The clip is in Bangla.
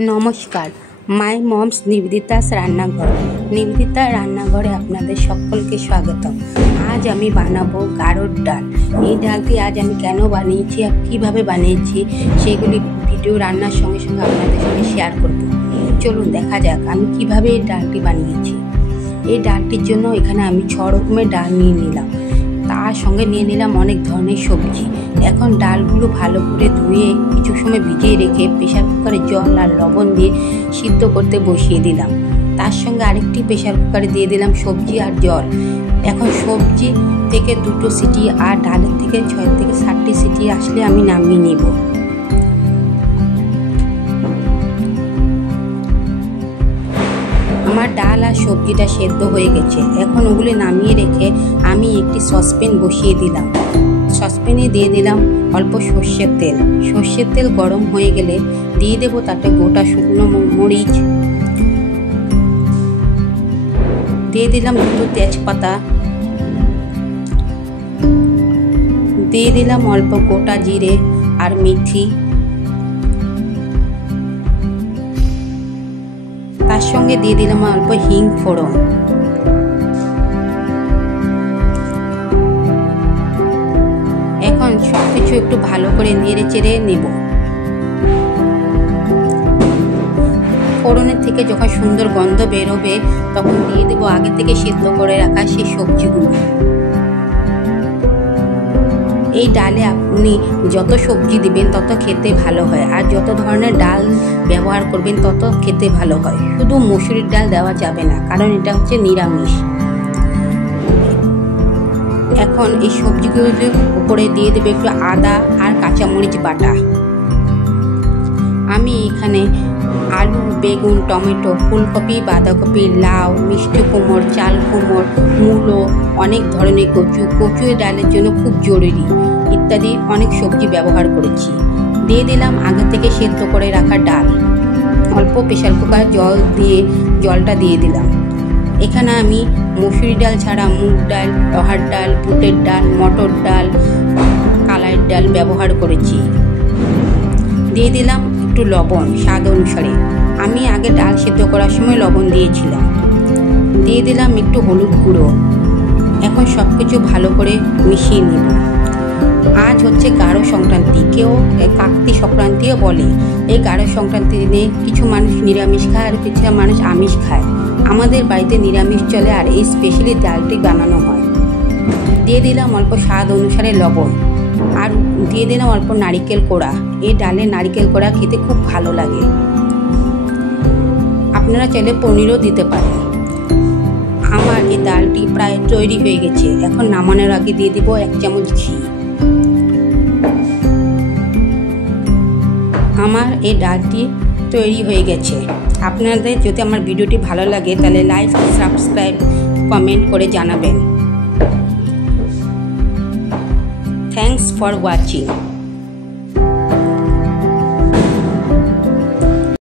নমস্কার, মাই মমস নিবেদিতাস রান্নাঘর। নিবেদিতা রান্নাঘরে আপনাদের সকলকে স্বাগতম। আজ আমি বানাবো গাঢ়র ডাল। এই ডালটি আজ আমি কেন বানিয়েছি আর কীভাবে বানিয়েছি সেগুলি ভিডিও রান্নার সঙ্গে সঙ্গে আপনাদের সঙ্গে শেয়ার করব। চলুন দেখা যাক আমি কিভাবে এই ডালটি বানিয়েছি। এই ডালটির জন্য এখানে আমি 6 রকমের ডাল নিয়ে নিলাম, তার সঙ্গে নিয়ে নিলাম অনেক ধরনের সবজি। এখন ডালগুলো ভালো করে ধুয়ে কিছু সময় ভিজিয়ে রেখে প্রেশার কুকারে জল আর লবণ দিয়ে সিদ্ধ করতে বসিয়ে দিলাম। তার সঙ্গে আরেকটি প্রেশার কুকারে দিয়ে দিলাম সবজি আর জল। এখন সবজি থেকে 2টো সিটি আর ডালের থেকে 6 থেকে 7টি সিটি আসলে আমি নামিয়ে নেব। আমার ডাল আর সবজিটা সেদ্ধ হয়ে গেছে। এখন ওগুলি নামিয়ে রেখে আমি একটি সসপ্যান বসিয়ে দিলাম। সসপ্যানে দিয়ে দিলাম অল্প সর্ষের তেল। সর্ষের তেল গরম হয়ে গেলে দিয়ে দেবো তাতে গোটা শুকনো মরিচ, দিয়ে দিলাম 2 তেজপাতা, দিয়ে দিলাম অল্প গোটা জিরে আর মেথি, তার সঙ্গে দিয়ে দিলাম অল্প হিং ফোড়ন। এখন সবকিছু একটু ভালো করে নেড়ে চেড়ে নেব। ফোড়নের থেকে যখন সুন্দর গন্ধ বেরোবে তখন দিয়ে দেবো আগে থেকে সিদ্ধ করে রাখা সেই সবজিগুলো। এই ডালে আপনি যত সবজি দিবেন তত খেতে ভালো হয়, আর যত ধরনের ডাল ব্যবহার করবেন তত খেতে ভালো হয়। শুধু মসুরির ডাল দেওয়া যাবে না, কারণ এটা হচ্ছে নিরামিষ। এখন এই সবজিগুলোর উপরে দিয়ে দেবে একটু আদা আর কাঁচামরিচ বাটা। আমি এখানে আলু, বেগুন, টমেটো, ফুলকপি, বাঁধাকপি, লাউ, মিষ্টি কুমড়, চাল কুমড়, মূলো, অনেক ধরনের কচু ডালের জন্য খুব জরুরি ইত্যাদি অনেক সবজি ব্যবহার করেছি। দিয়ে দিলাম আগে থেকে সেদ্ধ করে রাখা ডাল। অল্প প্রেশার কুকারে জলটা দিয়ে দিলাম। এখানে আমি মসুরি ডাল ছাড়া মুগ ডাল, অড়হর ডাল, বুটের ডাল, মটর ডাল, কালাই ডাল ব্যবহার করেছি। দিয়ে দিলাম একটু লবণ স্বাদ অনুসারে। আমি আগে ডাল সেদ্ধ করার সময় লবণ দিয়েছিলাম। দিয়ে দিলাম একটু হলুদ গুঁড়ো। এখন সব কিছু ভালো করে মিশিয়ে নেব। আজ হচ্ছে গাঢ় সংক্রান্তি, কেউ কাকতি সংক্রান্তিও বলে। এই গাঢ় সংক্রান্তির দিনে কিছু মানুষ নিরামিষ খায় আর কিছু মানুষ আমিষ খায়। আমাদের বাড়িতে নিরামিষ চলে আর এই স্পেশালি ডালটি বানানো হয়। দিয়ে দিলাম অল্প স্বাদ অনুসারে লবণ আর দিয়ে দিলাম অল্প নারিকেল কোড়া। এই ডালে নারিকেল কোড়া খেতে খুব ভালো লাগে। আপনারা চাইলে পনিরও দিতে পারেন। আমার এই ডালটি প্রায় তৈরি হয়ে গেছে। এখন নামানোর আগে দিয়ে দিব 1 চামচ ঘি। আমার এই ডালটি তৈরি হয়ে গেছে। আপনাদের যদি আমার ভিডিওটি ভালো লাগে তাহলে লাইক, সাবস্ক্রাইব, কমেন্ট করে জানাবেন। Thanks for watching.